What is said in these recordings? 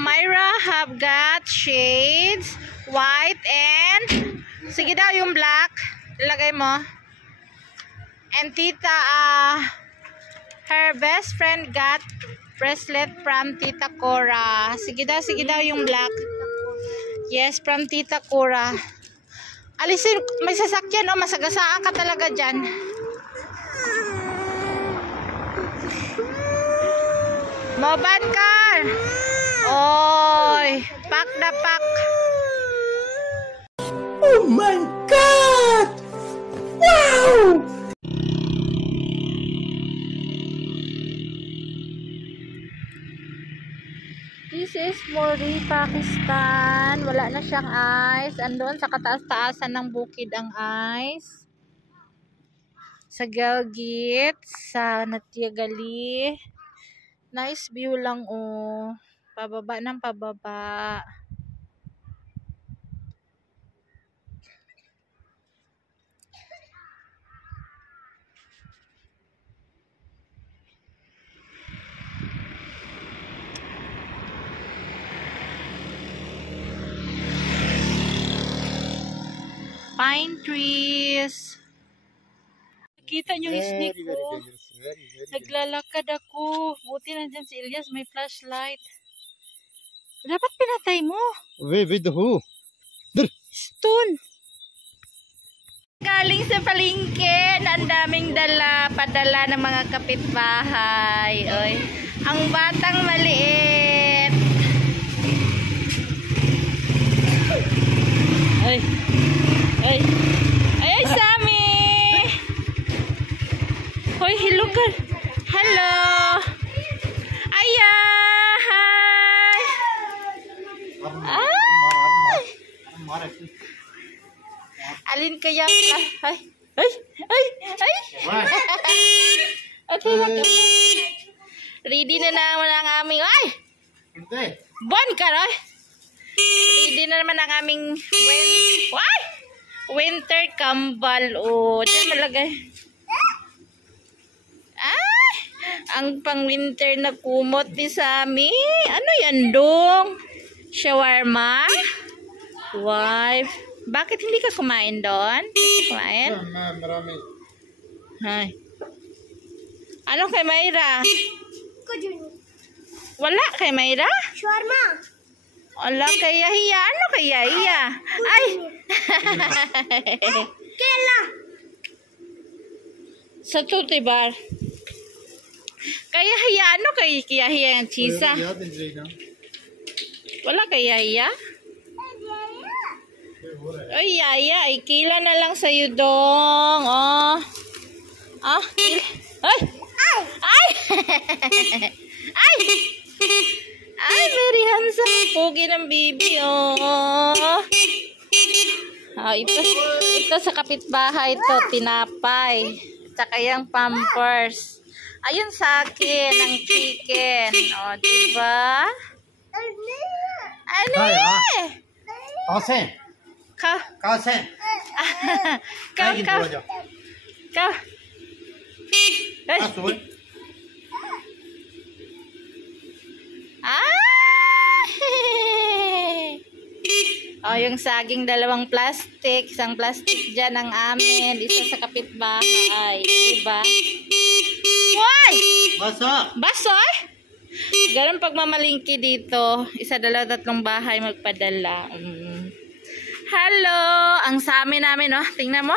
Myra have got shades, white and sige daw yung black. Ilagay mo. And Tita, her best friend got bracelet from Tita Cora. Sige daw yung black. Yes, from Tita Cora. Alisin, may sasakyan o, masagasaan ka talaga dyan. Mobile car. Oy, pack na pack. Oh my God! Wow! This is Mori, Pakistan. Wala na siyang ice. Andun sa kataas-taasan ng bukid ang ice. Sa Galgit, sa Natyagali. Nice view lang oh. Pababa ng pababa. Pine trees. Nakita nyo yung snake ko. Naglalakad ako. Buti nandyan si Elias, may flashlight. Dapat pinatay mo. With who? Stone. Galing sa palengke, ang daming padala ng mga kapitbahay. Oy, ang batang maliit. Ay. Ay. Ay, Sammy. Hoy, hello ka. Hello. Aya. Hi. Ay. Alin kaya? Ay. Ay. Ay. Ay. Okay, okay. Ready na naman ang aming. Ay. Bon ka, Roy. Ready na naman ang aming winter kambal. Oh, diyan malagay. Ay, ang pang winter na kumot ni Sammy. Ano yan dong? Shawarma? Wife. Bakit hindi ka kumain doon? Kumain? Marami. Hay. Ano kay Myra? Wala kay Myra? Shawarma. Wala kaya hiya. Ano kaya hiya? Ay. Kela. Sa tuti bar. Kaya hiya. Ano kaya hiya ang chisa? Wala kaya hiya? Ay, yaya. Ikila na lang sa'yo dong. Oh. Ah. Ay. Ay. Ay. Ay, very handsome. Pugi ng baby, oh. Oh, ito sa kapitbahay to, tinapay. Tsaka yung Pampers. Ayun sa akin, ang chicken. Oh, diba? Ano eh? Kase. Ka. Kase. Ka. Ka. Oh, yung saging dalawang plastic, isang plastic dyan ang amin, isa sa kapitbahay, diba? Why? Baso. Baso eh? Ganun pagmamalingki dito, isa, dalawa, tatlong bahay magpadala. Hello, ang sa amin namin, oh. Tingnan mo.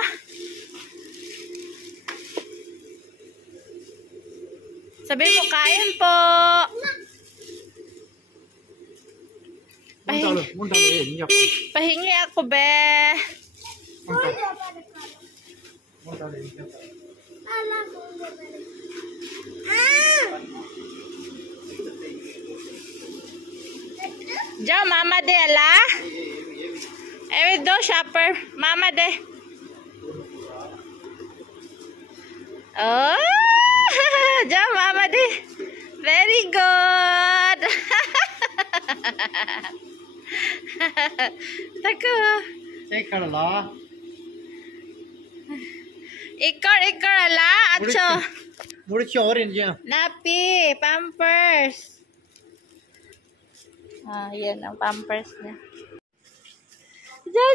Sabi mo, kain po. Pahingi ako, be. Jo, mama de, ala? Ewe do, shopper. Mama de. Oh, Jo, mama de. Very good. Tako. Ikor ala. Acho. Murid orange. Napi, Pampers. Yan ang pampers niya. Ja!